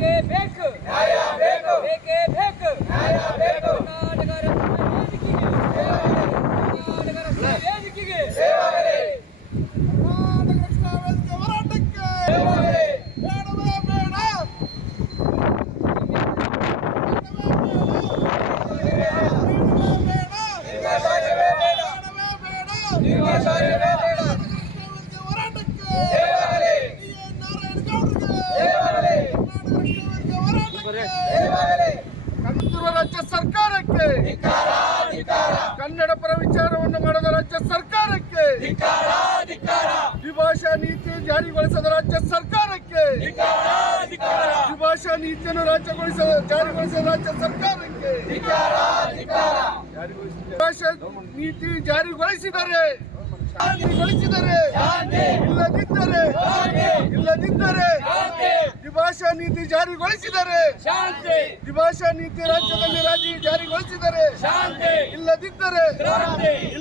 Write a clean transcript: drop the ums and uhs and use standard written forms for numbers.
ಬೇಕೇ ಬೇಕು ನ್ಯಾಯ ಬೇಕು ಬೇಕೇ ಬೇಕು ನ್ಯಾಯ ಬೇಕು ಕರ್ನಾಟಕ ರಕ್ಷಣಾ ವೇದಿಕೆಗೆ ಸೇವಾಗಲಿ ಕರ್ನಾಟಕ ರಕ್ಷಣಾ ವೇದಿಕೆ ಹೋರಾಟಕ್ಕೆ ಸೇವಾಗಲಿ ಬೇಡವೇ ಬೇಡ ಲಿಂಗಾಚಾರ್ಯವೇ ಬೇಡ ಲಿಂಗಾಚಾರ್ಯವೇ ಬೇಡ ಹೋರಾಟಕ್ಕೆ ಸೇವಾಗಲಿ ನಾರಾಯಣ ಗೌಡರಿಗೆ ಸೇವಾಗಲಿ ಸೇವಾಗಲಿ ಕನ್ನಡ ರಾಜ್ಯ ಸರ್ಕಾರಕ್ಕೆ ಧಿಕ್ಕಾರ ಧಿಕ್ಕಾರ ಕನ್ನಡ ಪರ ವಿಚಾರವನ್ನು ಮಾಡದ ರಾಜ್ಯ ಸರ್ಕಾರಕ್ಕೆ ಧಿಕ್ಕಾರ ಧಿಕ್ಕಾರ ದ್ವಿಭಾಷಾ ನೀತಿ ಜಾರಿಗೊಳಿಸದ ರಾಜ್ಯ ಸರ್ಕಾರಕ್ಕೆ ಧಿಕ್ಕಾರ ಧಿಕ್ಕಾರ ದ್ವಿಭಾಷಾ ನೀತಿಯನ್ನು ಜಾರಿಗೊಳಿಸದ ರಾಜ್ಯ ಸರ್ಕಾರಕ್ಕೆ ಧಿಕ್ಕಾರ ಧಿಕ್ಕಾರ ದ್ವಿಭಾಷಾ ನೀತಿ ಜಾರಿಗೊಳಿಸಿದರೆ ಶಾಂತಿ ಇಲ್ಲದಿದ್ದರೆ ಶಾಂತಿ ದ್ವಿಭಾಷಾ ನೀತಿ ಜಾರಿಗೊಳಿಸಿದರೆ ಶಾಂತಿ ದ್ವಿಭಾಷಾ ನೀತಿ ರಾಜ್ಯದಲ್ಲಿ ಜಾರಿಗೊಳಿಸಿದರೆ ಶಾಂತಿ ಇಲ್ಲದಿದ್ದರೆ ಕ್ರಾಂತಿ